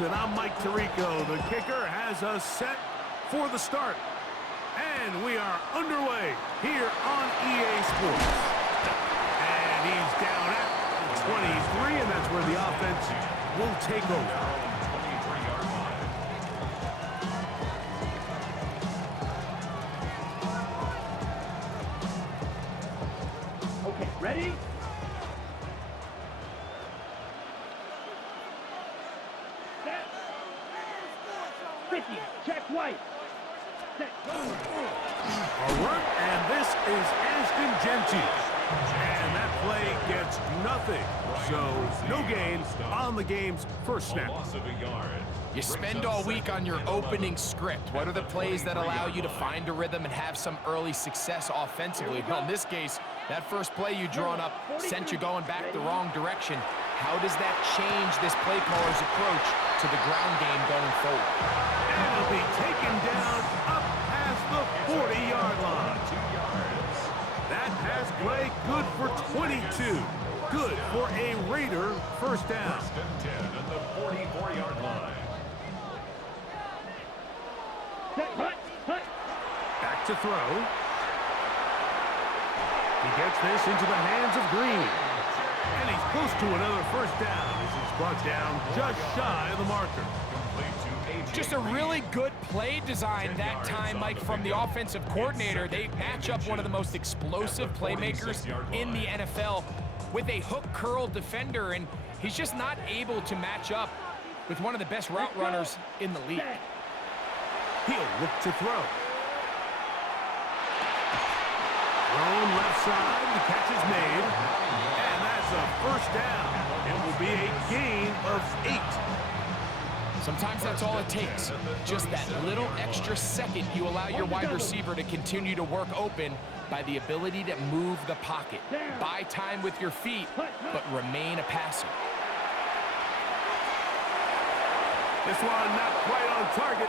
and I'm Mike Tirico. The kicker has us set for the start. And we are underway here on EA Sports. And he's down at the 23, and that's where the offense will take over. Okay, ready? Set. 50, check white. Set. A run, and this is Ashton Genty. And that play gets nothing. So, no gain on the game's first snap. You spend all week on your opening script. What are the plays that allow you to find a rhythm and have some early success offensively? Well, in this case, that first play you drawn up sent you going back the wrong direction. How does that change this play caller's approach to the ground game going forward? And it'll be taken down up past the 40-yard line. That pass play good for 22. Good for a Raider first down. First and 10 at the 44-yard line. Back to throw. He gets this into the hands of Green. And he's close to another first down as he's brought down just shy of the marker. Just a really good play design that time, Mike, from the offensive coordinator. They match up one of the most explosive playmakers in the NFL with a hook curl defender, and he's just not able to match up with one of the best route runners in the league. He'll look to throw. Thrown left side, the catch is made, and that's a first down. It will be a gain of 8. Sometimes that's all it takes. Just that little extra second you allow your wide receiver to continue to work open by the ability to move the pocket. Buy time with your feet, but remain a passer. This one not quite on target.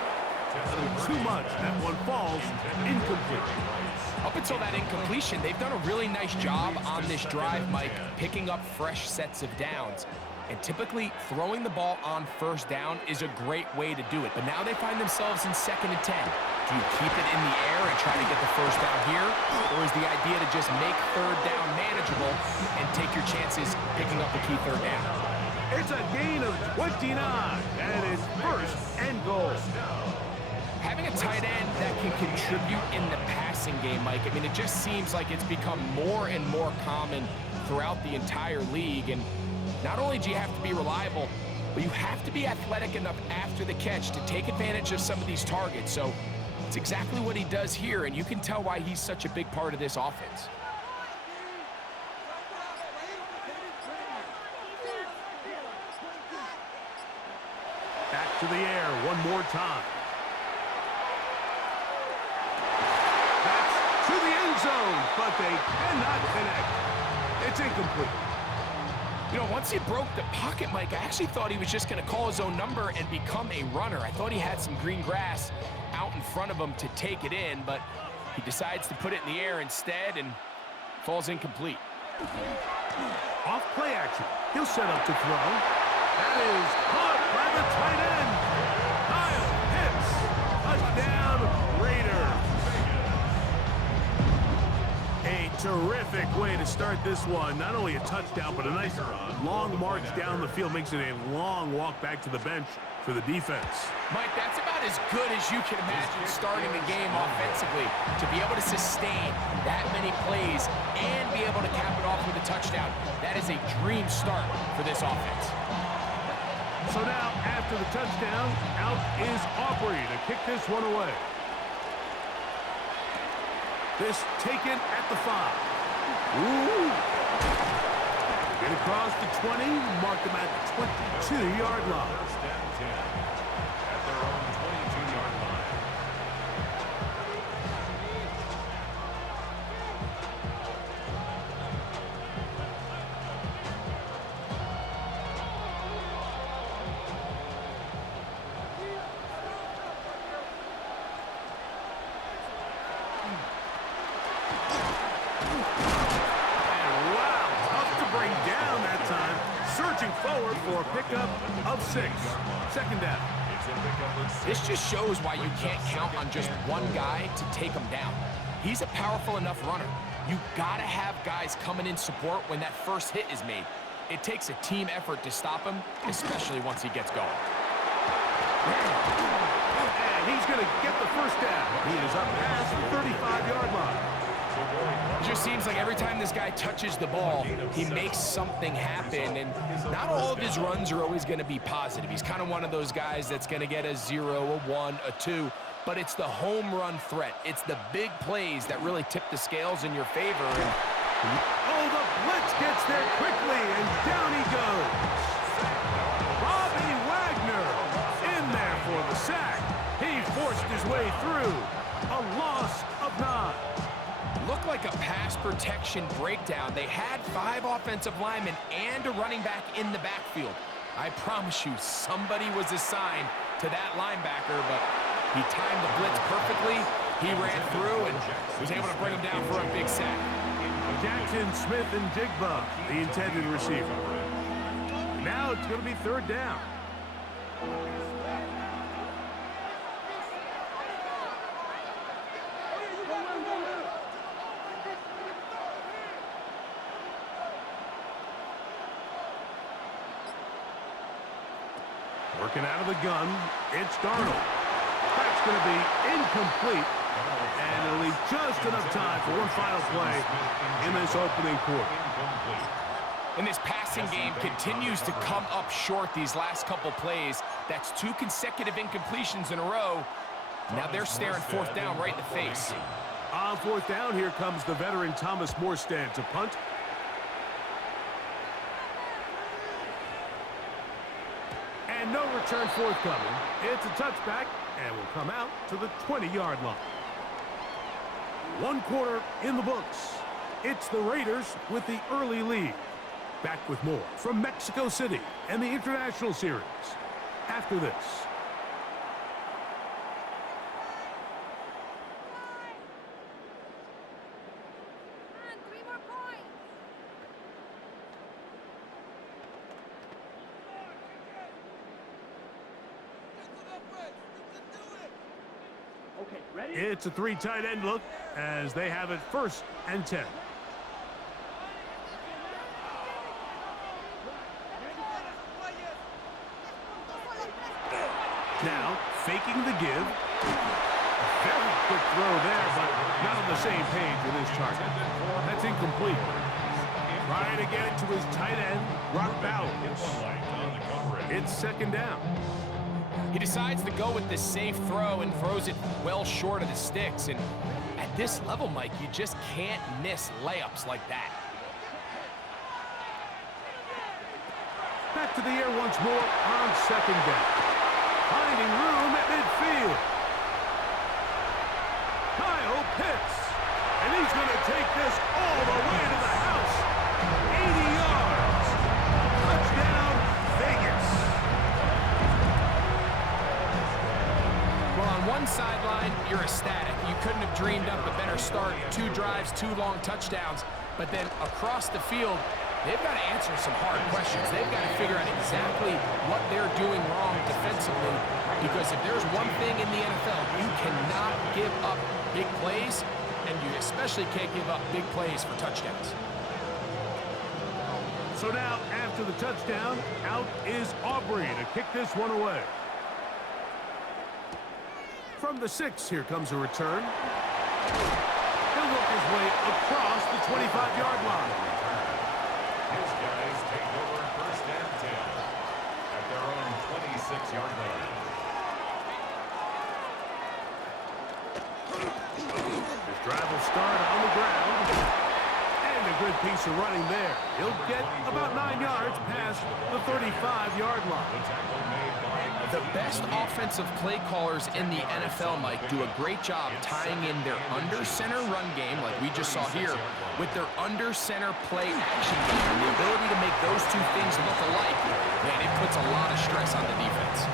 Too much. That one falls incomplete. Up until that incompletion, they've done a really nice job on this drive, Mike, picking up fresh sets of downs. And typically, throwing the ball on first down is a great way to do it. But now they find themselves in 2nd and 10. Do you keep it in the air and try to get the first down here? Or is the idea to just make 3rd down manageable and take your chances picking up the key 3rd down? It's a gain of 29, and it's first and goal. Having a tight end that can contribute in the passing game, Mike, I mean, it just seems like it's become more and more common throughout the entire league. And not only do you have to be reliable, but you have to be athletic enough after the catch to take advantage of some of these targets. So it's exactly what he does here, and you can tell why he's such a big part of this offense. Back to the air one more time. That's to the end zone, but they cannot connect. It's incomplete. You know, once he broke the pocket, Mike, I actually thought he was just going to call his own number and become a runner. I thought he had some green grass out in front of him to take it in, but he decides to put it in the air instead and falls incomplete. Off play action. He'll set up to throw. That is caught by the tight end. Kyle Pitts. Touchdown, Raiders. A terrific way to start this one. Not only a touchdown, but a nice long march down the field. Makes it a long walk back to the bench for the defense. Mike, that's about as good as you can imagine starting the game offensively. To be able to sustain that many plays and be able to cap it off with a touchdown, that is a dream start for this offense. So now, after the touchdown, out is Aubrey to kick this one away. This taken at the 5. Ooh. Get across the 20, mark them at the 22-yard line. First and 10 at their own 22-yard line. forward for a pickup of 6. Second down. This just shows why you can't count on just one guy to take him down. He's a powerful enough runner. You gotta have guys coming in support when that first hit is made. It takes a team effort to stop him, especially once he gets going. And he's going to get the first down. He is up past the 35-yard line. It just seems like every time this guy touches the ball, he makes something happen, and not all of his runs are always going to be positive. He's kind of one of those guys that's going to get a 0, a 1, a 2, but it's the home run threat. It's the big plays that really tip the scales in your favor. And oh, the blitz gets there quickly, and down he goes. Bobby Wagner in there for the sack. He forced his way through. A loss of 9. Looked like a pass protection breakdown. They had 5 offensive linemen and a running back in the backfield. I promise you, somebody was assigned to that linebacker, but he timed the blitz perfectly. He ran through and was able to bring him down for a big sack. Jackson, Smith, and Digba, the intended receiver. Now it's going to be 3rd down. Working out of the gun, it's Darnold. That's going to be incomplete. And it'll leave just enough time for one final play in this opening quarter. And this passing game continues to come up short these last couple plays. That's 2 consecutive incompletions in a row. Now they're staring 4th down right in the face. On 4th down, here comes the veteran Thomas Morstead to punt. And no return forthcoming. It's a touchback and will come out to the 20-yard line. 1 quarter in the books. It's the Raiders with the early lead. Back with more from Mexico City and the International Series after this. Okay, ready? It's a 3 tight end look as they have it 1st and 10. Now, faking the give. A very quick throw there, but not on the same page with his target. That's incomplete. Trying to get it to his tight end, Brock Bowers. It's 2nd down. He decides to go with the safe throw and throws it well short of the sticks. And at this level, Mike, you just can't miss layups like that. Back to the air once more on 2nd down. Finding room at midfield. Kyle Pitts. And he's going to take this all the way to the house. 80 yards. Touchdown, Vegas. Well, on one sideline, you're ecstatic. You couldn't have dreamed up a better start. 2 drives, 2 long touchdowns. But then across the field, they've got to answer some hard questions. They've got to figure out exactly what they're doing wrong defensively, because if there's one thing in the NFL, you cannot give up big plays, and you especially can't give up big plays for touchdowns. So now, after the touchdown, out is Aubrey to kick this one away. From the 6, here comes a return. He'll work his way across the 25-yard line. His guys take over 1st and 10 at their own 26-yard line. His drive will start on the ground. And a good piece of running there. He'll get about 9 yards past the 35-yard line. The best offensive play callers in the NFL, Mike, do a great job tying in their under-center run game, like we just saw here, with their under-center play action game. And the ability to make those 2 things look alike, man, it puts a lot of stress on the defense.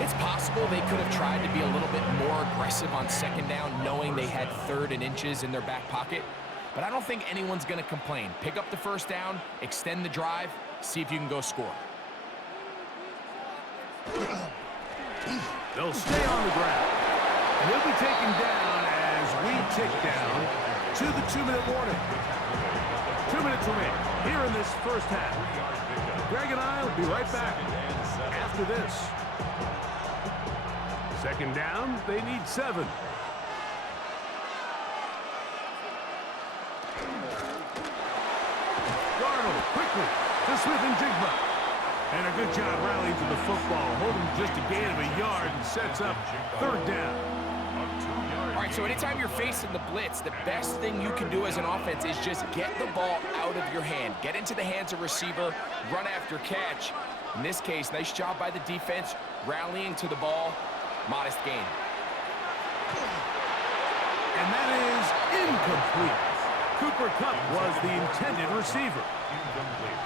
It's possible they could have tried to be a little bit more aggressive on 2nd down, knowing they had 3rd and inches in their back pocket. but I don't think anyone's going to complain. Pick up the first down, extend the drive, see if you can go score. They'll stay on the ground. And he'll be taken down as we tick down to the 2-minute warning. 2 minutes remain here in this first half. Greg and I will be right back after this. Second down, they need 7. Darnold quickly to Smith-Njigba. And a good job rallying to the football, holding just a gain of a yard and sets up third down. All right, so anytime you're facing the blitz, the best thing you can do as an offense is just get the ball out of your hand. Get into the hands of receiver, run after catch. In this case, nice job by the defense, rallying to the ball, modest gain. And that is incomplete. Cooper Kupp was the intended receiver.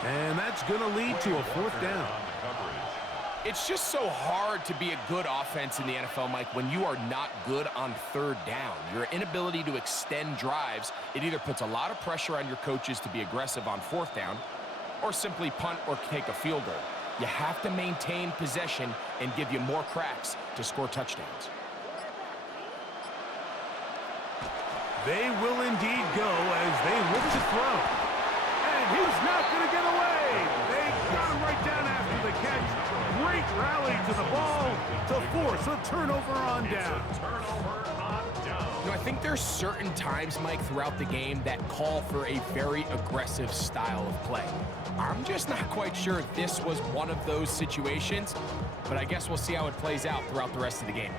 And that's going to lead to a fourth down. It's just so hard to be a good offense in the NFL, Mike, when you are not good on third down. Your inability to extend drives, it either puts a lot of pressure on your coaches to be aggressive on fourth down or simply punt or take a field goal. You have to maintain possession and give you more cracks to score touchdowns. They will indeed go as they look to throw. And he's not going to get away. They got him right down after the catch. Great rally to the ball to force a turnover on down. You know, I think there's certain times, Mike, throughout the game that call for a very aggressive style of play. I'm just not quite sure if this was one of those situations, but I guess we'll see how it plays out throughout the rest of the game.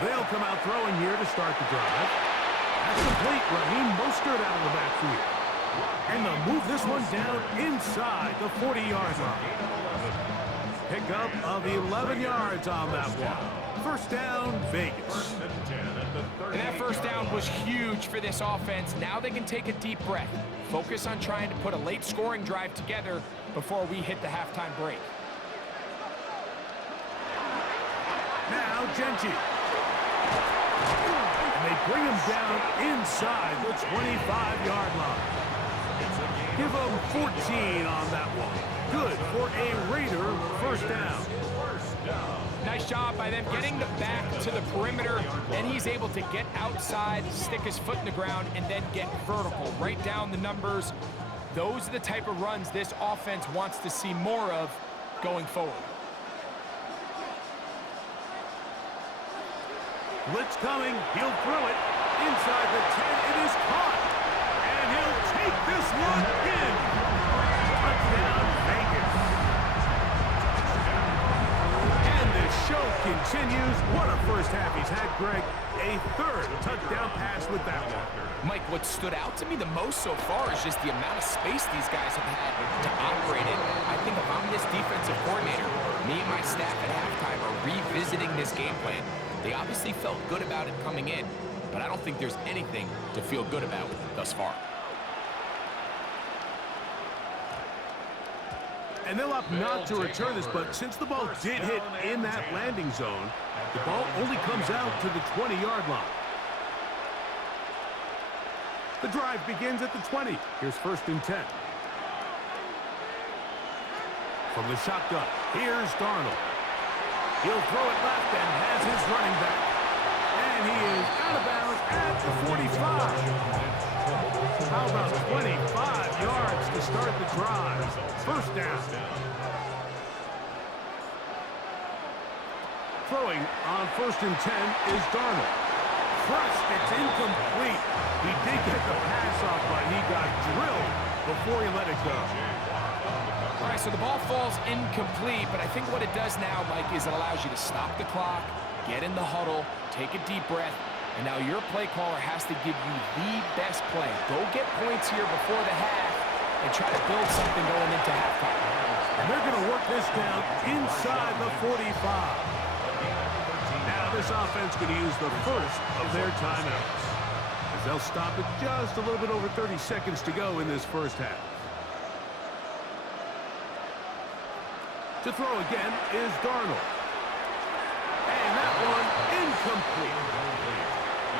They'll come out throwing here to start the drive. That's complete. Raheem Mostert out of the backfield. And they'll move this one down inside the 40-yard line. Pickup of 11 yards on that one. First down, Vegas. And that first down was huge for this offense. Now they can take a deep breath. Focus on trying to put a late scoring drive together before we hit the halftime break. Now Genty. And they bring him down inside the 25-yard line. Give him 14 on that one. Good for a Raider first down. Nice job by them getting the back to the perimeter, and he's able to get outside, stick his foot in the ground, and then get vertical. Right down the numbers. Those are the type of runs this offense wants to see more of going forward. Blitz coming. He'll throw it. Inside the 10. It is caught. And he'll take this one in. Touchdown, Vegas. And the show continues. What a first half he's had, Greg. A third touchdown pass with that one. Mike, what stood out to me the most so far is just the amount of space these guys have had to operate in. I think if I'm this defensive coordinator, me and my staff at halftime are revisiting this game plan. They obviously felt good about it coming in, but I don't think there's anything to feel good about thus far. And they'll opt not to return this, but since the ball did hit in that landing zone, the ball only comes out to the 20-yard line. The drive begins at the 20. Here's first and 10. From the shotgun, here's Darnold. He'll throw it left and has his running back. And he is out of bounds at the 45. How about 25 yards to start the drive? First down. Throwing on first and 10 is Darnold. Crushed, it's incomplete. He did get the pass off, but he got drilled before he let it go. All right, so the ball falls incomplete, but I think what it does now, Mike, is it allows you to stop the clock, get in the huddle, take a deep breath, and now your play caller has to give you the best play. Go get points here before the half and try to build something going into halftime. And they're going to work this down inside the 45. Now this offense going to use the first of their timeouts, as they'll stop it just a little bit over 30 seconds to go in this first half. To throw again is Darnold. And that one incomplete.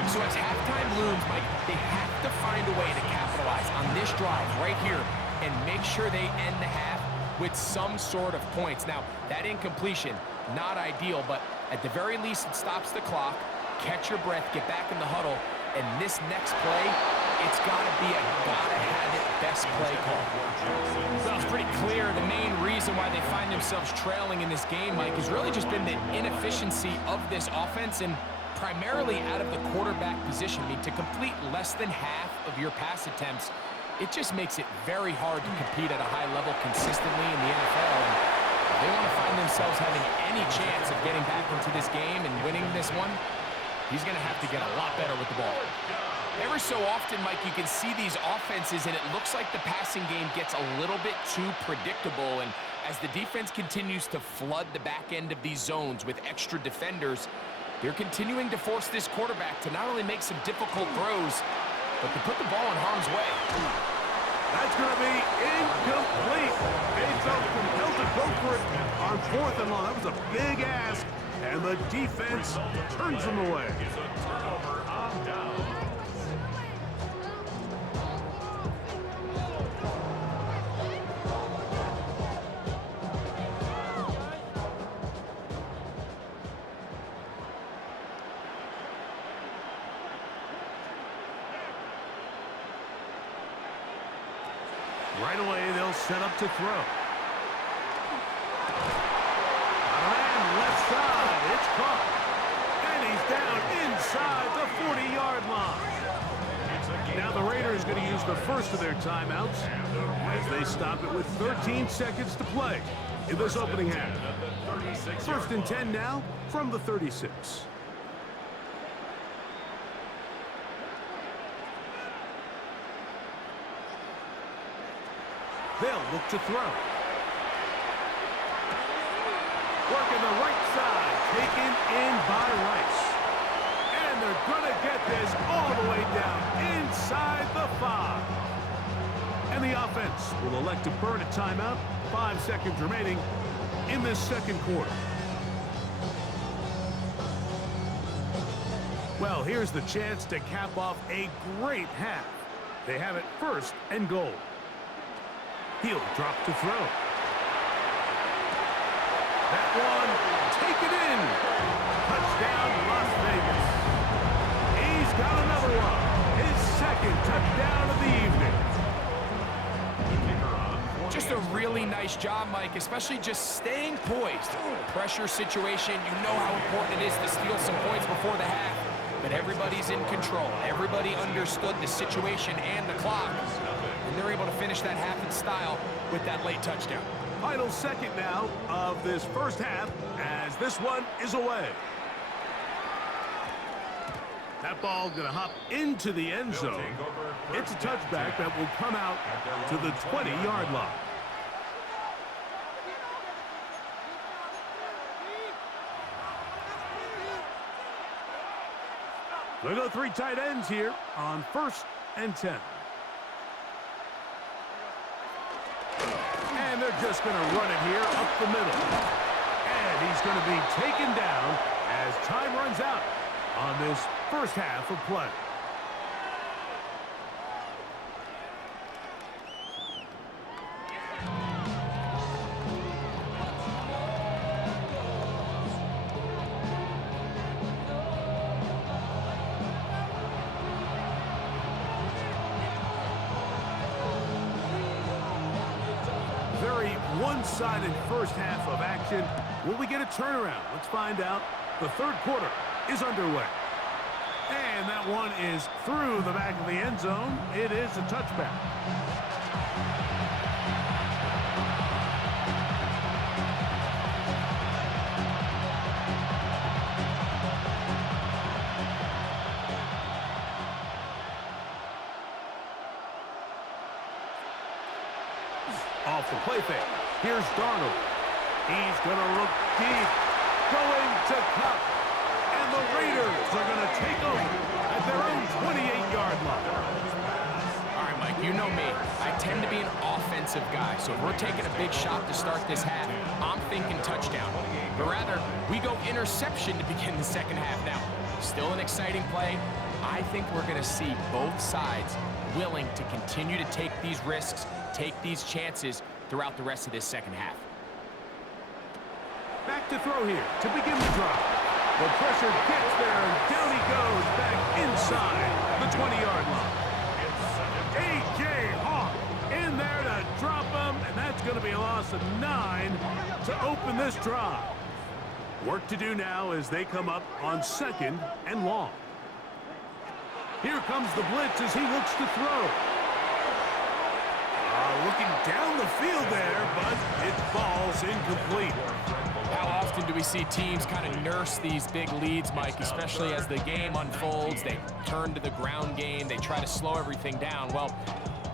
So as halftime looms, Mike, they have to find a way to capitalize on this drive right here and make sure they end the half with some sort of points. Now, that incompletion, not ideal, but at the very least, it stops the clock. Catch your breath, get back in the huddle, and this next play, it's got to be a gotta-have-it best play call. Well, it's pretty clear the main reason why they find themselves trailing in this game, Mike, has really just been the inefficiency of this offense and primarily out of the quarterback position. I mean, to complete less than half of your pass attempts, it just makes it very hard to compete at a high level consistently in the NFL. And if they want to find themselves having any chance of getting back into this game and winning this one, he's going to have to get a lot better with the ball. Every so often, Mike, you can see these offenses, and it looks like the passing game gets a little bit too predictable. And as the defense continues to flood the back end of these zones with extra defenders, they're continuing to force this quarterback to not only make some difficult throws, but to put the ball in harm's way. That's going to be incomplete. They felt compelled to go for it on 4th and long. That was a big ask, and the defense turns them away. Right away, they'll set up to throw. And left side, it's caught. And he's down inside the 40-yard line. Now the Raiders going to use the first of their timeouts as they stop it with 13 seconds to play in this opening half. 1st and 10 now from the 36. They'll look to throw. Working the right side, taken in by Rice. And they're going to get this all the way down inside the 5. And the offense will elect to burn a timeout. 5 seconds remaining in this second quarter. Well, here's the chance to cap off a great half. They have it 1st and goal. He'll drop to throw. That one, taken in. Touchdown, Las Vegas. He's got another one. His 2nd touchdown of the evening. Just a really nice job, Mike, especially just staying poised. Pressure situation, you know how important it is to steal some points before the half. But everybody's in control. Everybody understood the situation and the clock. And they're able to finish that half in style with that late touchdown. Final second now of this first half as this one is away. That ball going to hop into the end zone. It's a touchback that will come out to the 20-yard line. They go 3 tight ends here on 1st and 10. And they're just going to run it here up the middle. And he's going to be taken down as time runs out on this first half of play. Very one-sided first half of action. Will we get a turnaround? Let's find out. The third quarter is underway. And that one is through the back of the end zone. It is a touchback. Off the play fake. Here's Darnold. He's going to look deep. Going to Kupp. And the Raiders are going to take over at their own 28-yard line. All right, Mike, Mike, you know me. I tend to be an offensive guy, so if we're taking a big shot to start this half, I'm thinking touchdown. But rather, we go interception to begin the second half. Now, still an exciting play. I think we're going to see both sides willing to continue to take these risks, take these chances throughout the rest of this second half. Back to throw here to begin the drive. The pressure gets there, and down he goes back inside the 20-yard line. A.J. Hawk in there to drop him, and that's going to be a loss of 9 to open this drive. Work to do now as they come up on 2nd and long. Here comes the blitz as he looks to throw. Looking down the field there, but it falls incomplete. How often do we see teams kind of nurse these big leads, Mike, especially as the game unfolds? They turn to the ground game. They try to slow everything down. Well,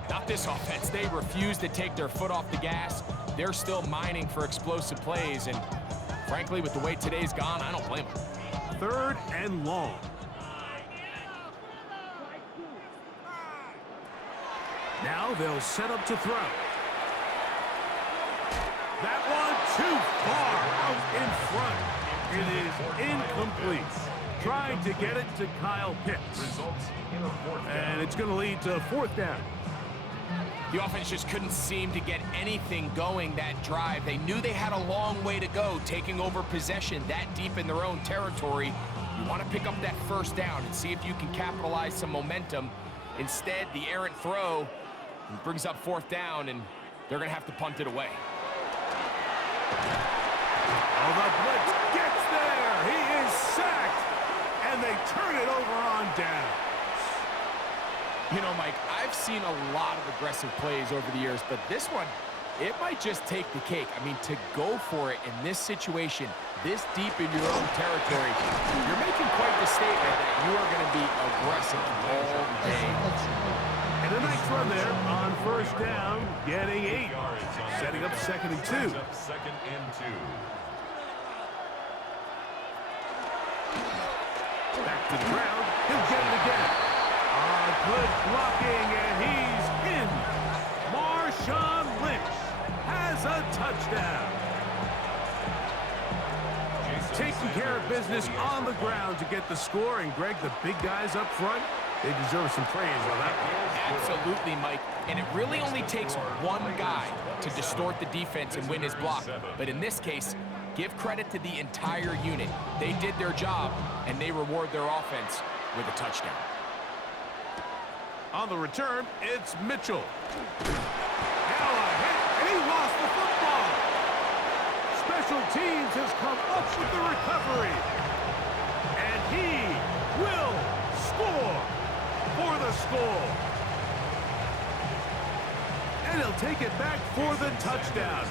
not this offense. They refuse to take their foot off the gas. They're still mining for explosive plays, and frankly, with the way today's gone, I don't blame them. 3rd and long. Now they'll set up to throw. That one too far out in front. It is incomplete. Trying to get it to Kyle Pitts. And it's going to lead to 4th down. The offense just couldn't seem to get anything going that drive. They knew they had a long way to go, taking over possession that deep in their own territory. You want to pick up that 1st down and see if you can capitalize some momentum. Instead, the errant throw brings up 4th down, and they're going to have to punt it away. Oh, the blitz gets there. He is sacked, and they turn it over on down. You know, Mike, I've seen a lot of aggressive plays over the years, but this one, it might just take the cake. I mean, to go for it in this situation, this deep in your own territory, you're making quite the statement that you are going to be aggressive all day. And a nice run there on 1st down, getting 8, setting up 2nd and 2. Second and 2. Back to the ground, he'll get it again. Good blocking, and he's in. Marshawn Lynch has a touchdown. Taking care of business on the ground to get the score, and Greg, the big guys up front, they deserve some praise on that one. Absolutely, Mike. And it really only takes one guy to distort the defense and win his block. But in this case, give credit to the entire unit. They did their job, and they reward their offense with a touchdown. On the return, it's Mitchell. Now a hit, and he lost the football. Special teams has come up with the recovery. And he will score for the score. And he'll take it back for the touchdown.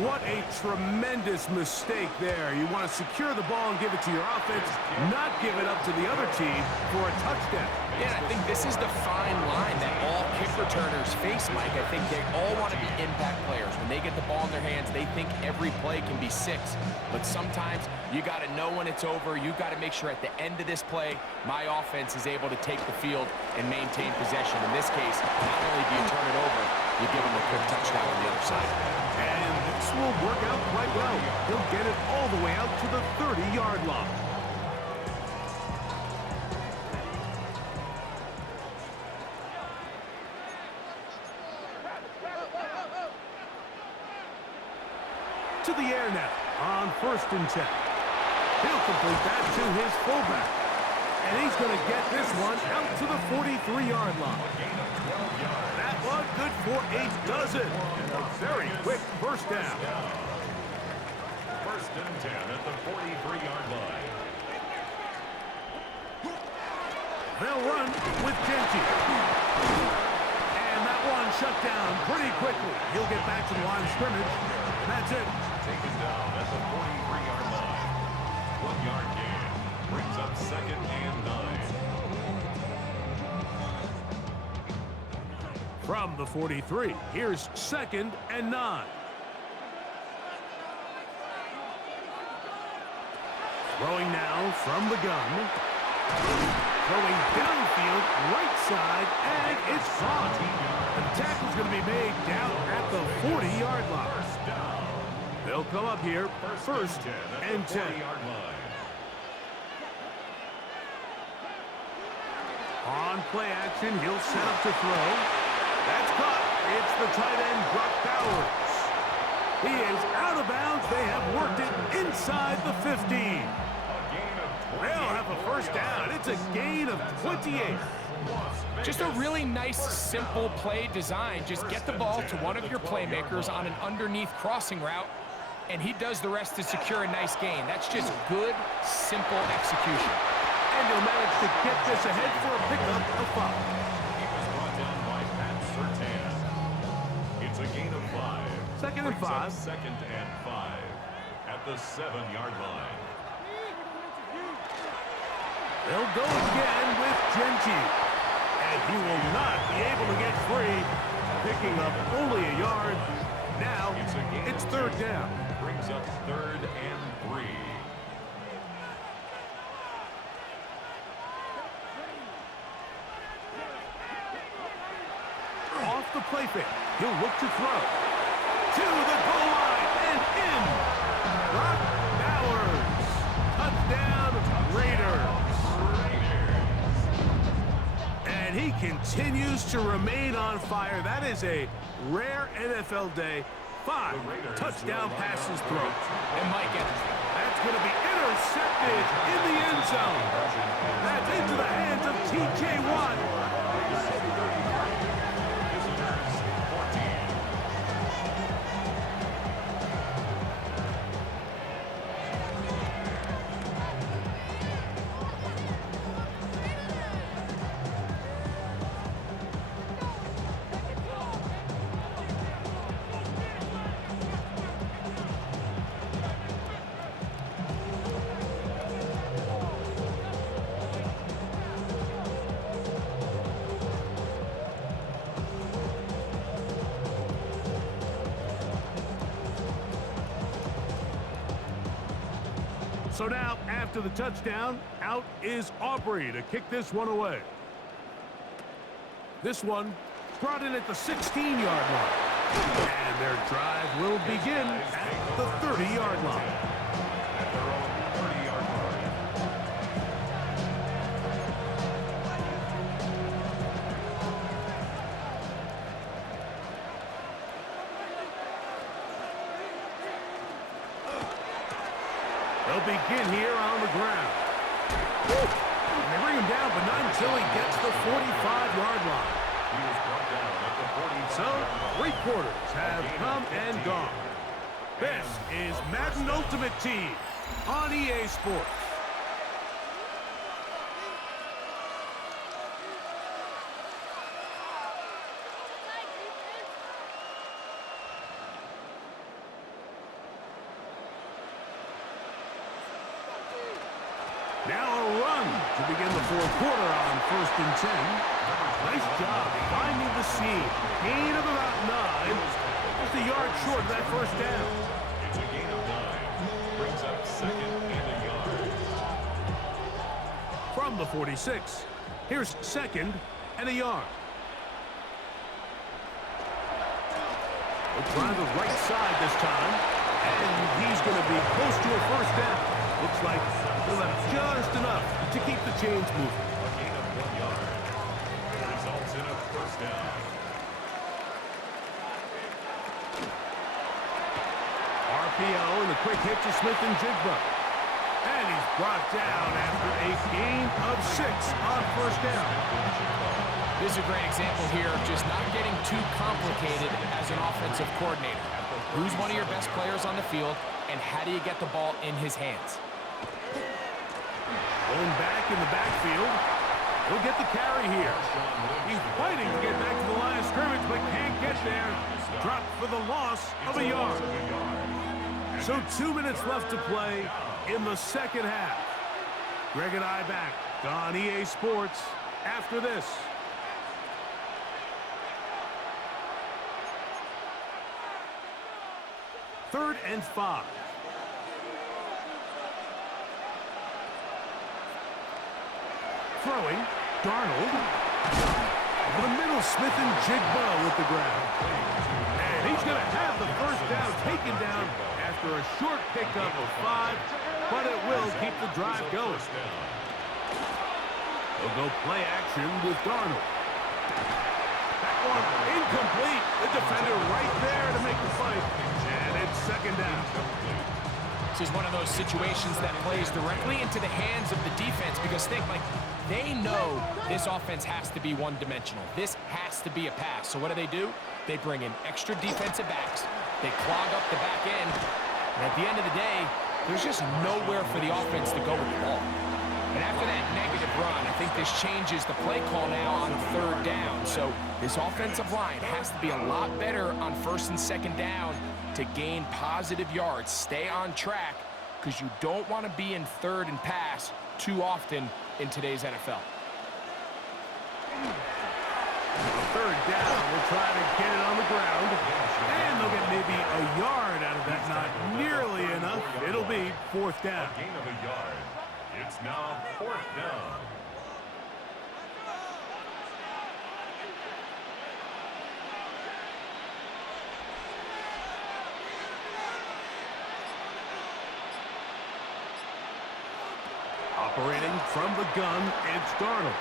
What a tremendous mistake there. You want to secure the ball and give it to your offense, not give it up to the other team for a touchdown. Yeah, I think this is the fine line that all kick returners face, Mike. I think they all want to be impact players. When they get the ball in their hands, they think every play can be 6. But sometimes you got to know when it's over. You got to make sure at the end of this play, my offense is able to take the field and maintain possession. In this case, not only do you turn it over, you give them a quick touchdown on the other side. And this will work out quite well. He'll get it all the way out to the 30-yard line. To the air now on 1st and 10. He'll complete that to his fullback. And he's going to get this one out to the 43-yard line. That one good for a dozen. And a very quick 1st down. 1st and 10 at the 43-yard line. They'll run with Genty. And that one shut down pretty quickly. He'll get back to the line of scrimmage. And that's it. Taken down at the 43-yard line. 1-yard gain. Brings up 2nd and 9. From the 43, here's 2nd and 9. Throwing now from the gun. Going downfield, right side, and it's caught. The tackle's going to be made down at the 40-yard line. They'll come up here, first and 10. On play action, he'll set up to throw. That's caught. It's the tight end, Brock Bowers. He is out of bounds. They have worked it inside the 15. They'll have a first down. It's a gain of 28. Just a really nice, simple play design. Just get the ball to one of your playmakers on an underneath crossing route, and he does the rest to secure a nice gain. That's just good, simple execution. And he'll manage to get this ahead for a pickup of 5. He was brought down by Pat Surtain. It's a gain of 5. Second and 5. Second and 5 at the 7-yard line. They'll go again with Genji. And he will not be able to get free, picking up only a yard. Now, it's third down. Brings up third and 3. Off the play fake, he'll look to throw. To the goal line and in. Brock Bowers. Touchdown, Raiders. And he continues to remain on fire. That is a rare NFL day. 5 touchdown passes thrown. And Mike, That's going to be intercepted in the end zone. That's into the hands of T.J. Watt. So now, after the touchdown, out is Aubrey to kick this one away. This one brought in at the 16-yard line. And their drive will begin at the 30-yard line. At their own 30-yard line. They'll begin here on the ground. And they bring him down, but not until he gets the 45-yard line. He was brought down at the 45-yard So, line. 3 quarters have come and gone. This is Madden Ultimate Team on EA Sports. Now a run to begin the fourth quarter on first and 10. Nice job finding the seam. Gain of about 9. Just a yard short of that first down. It's a gain of 9. Brings up second and a yard. From the 46, here's second and a yard. We'll try the right side this time. And he's going to be close to a first down. Looks like he'll have just enough to keep the chains moving. A gain of 1 yard. Results in a first down. RPO and the quick hit to Smith and Jigba. And he's brought down after a gain of 6 on first down. this is a great example here of just not getting too complicated as an offensive coordinator. Who's one of your best players on the field, and how do you get the ball in his hands? Going back in the backfield. He'll get the carry here. He's fighting to get back to the line of scrimmage, but can't get there. Dropped for the loss of a yard. So 2 minutes left to play in the second half. Greg and I back on EA Sports after this. Third and 5. throwing. Darnold. Over the middle, Smith and Jigba with the ground. And he's going to have the first down taken down after a short pickup of 5, but it will keep the drive going. They'll go play action with Darnold. That one incomplete. The defender right there to make the fight. And it's second down. This is one of those situations that plays directly into the hands of the defense because think, like, they know this offense has to be one-dimensional. This has to be a pass. So what do? They bring in extra defensive backs. They clog up the back end. And at the end of the day, there's just nowhere for the offense to go with the ball. And after that negative run, I think this changes the play call now on third down. So this offensive line has to be a lot better on first and second down to gain positive yards. Stay on track because you don't want to be in third and pass too often in today's NFL. Third down, we'll try to get it on the ground. And they'll get maybe a yard out of that. Not nearly enough. It'll be fourth down. A gain of a yard. It's now fourth down. Operating from the gun, it's Darnold.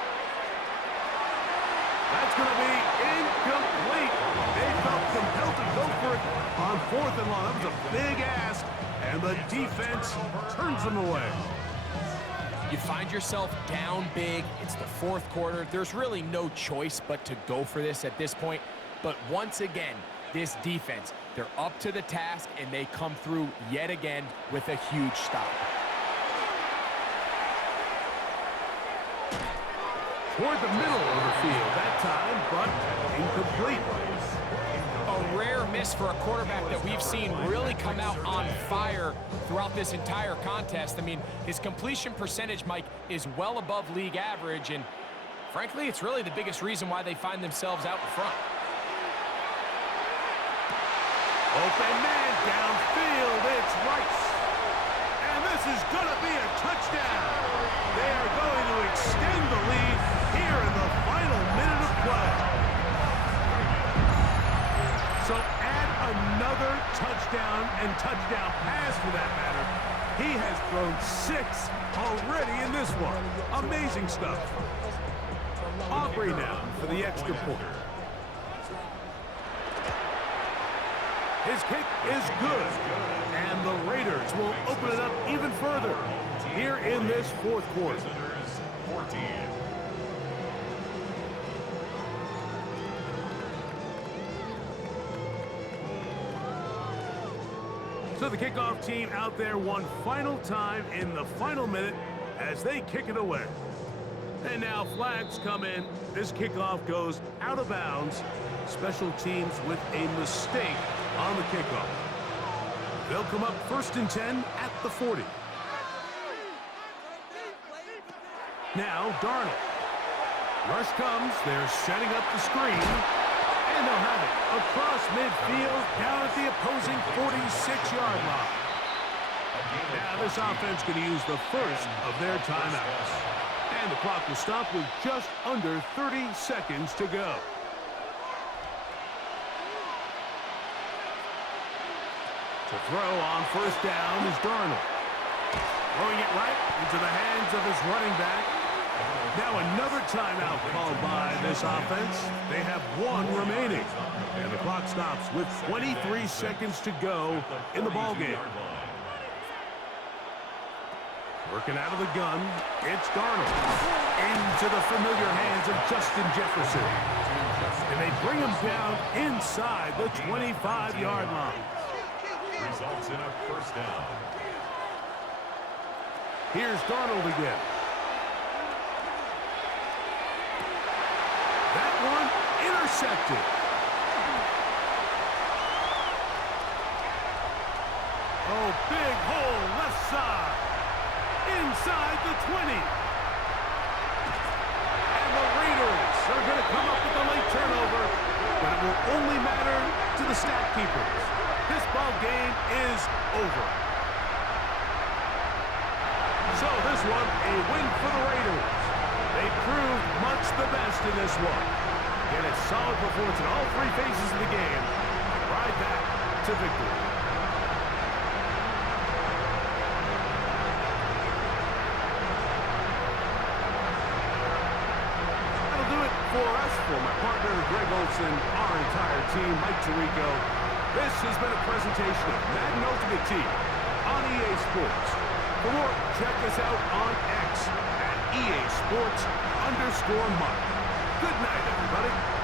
That's going to be incomplete. They felt compelled to go for it on fourth and long. That was a big ask, and the defense turns them away. You find yourself down big. It's the fourth quarter. There's really no choice but to go for this at this point. But once again, this defense, they're up to the task, and they come through yet again with a huge stop. Toward the middle of the field that time, but incomplete. A rare miss for a quarterback that we've seen really come out on fire throughout this entire contest. I mean, his completion percentage, Mike, is well above league average, and frankly, it's really the biggest reason why they find themselves out in front. Open man downfield, it's Rice. And this is going to be a touchdown. They are going to extend the lead here in the final minute of play. So add another touchdown and touchdown pass for that matter. He has thrown 6 already in this one. Amazing stuff. Aubrey now for the extra point. His kick is good, and the Raiders will open it up even further here in this fourth quarter. 14. So the kickoff team out there one final time in the final minute as they kick it away. And now flags come in. This kickoff goes out of bounds. Special teams with a mistake on the kickoff. They'll come up first and 10 at the 40. Now Darnold. Rush comes. They're setting up the screen. And they'll have it across midfield down at the opposing 46-yard line. Now this offense going to use the first of their timeouts. And the clock will stop with just under 30 seconds to go. To throw on first down is Darnold. Throwing it right into the hands of his running back. Now another timeout called by this offense. They have 1 remaining. And the clock stops with 23 seconds to go in the ballgame. Working out of the gun, it's Darnold. Into the familiar hands of Justin Jefferson. And they bring him down inside the 25-yard line. Results in a first down. Here's Darnold again. That one intercepted. Oh, big hole left side. Inside the 20. And the Raiders are going to come up with a late turnover, but it will only matter to the stat keepers. This ball game is over. So this one, a win for the Raiders. They proved much the best in this one. Get a solid performance in all three phases of the game. Ride that to victory. That'll do it for us, for my partner Greg Olson, our entire team, Mike Tirico. This has been a presentation of Madden Ultimate Team on EA Sports. For more, check us out on X at EA Sports _Mike. Good night, everybody.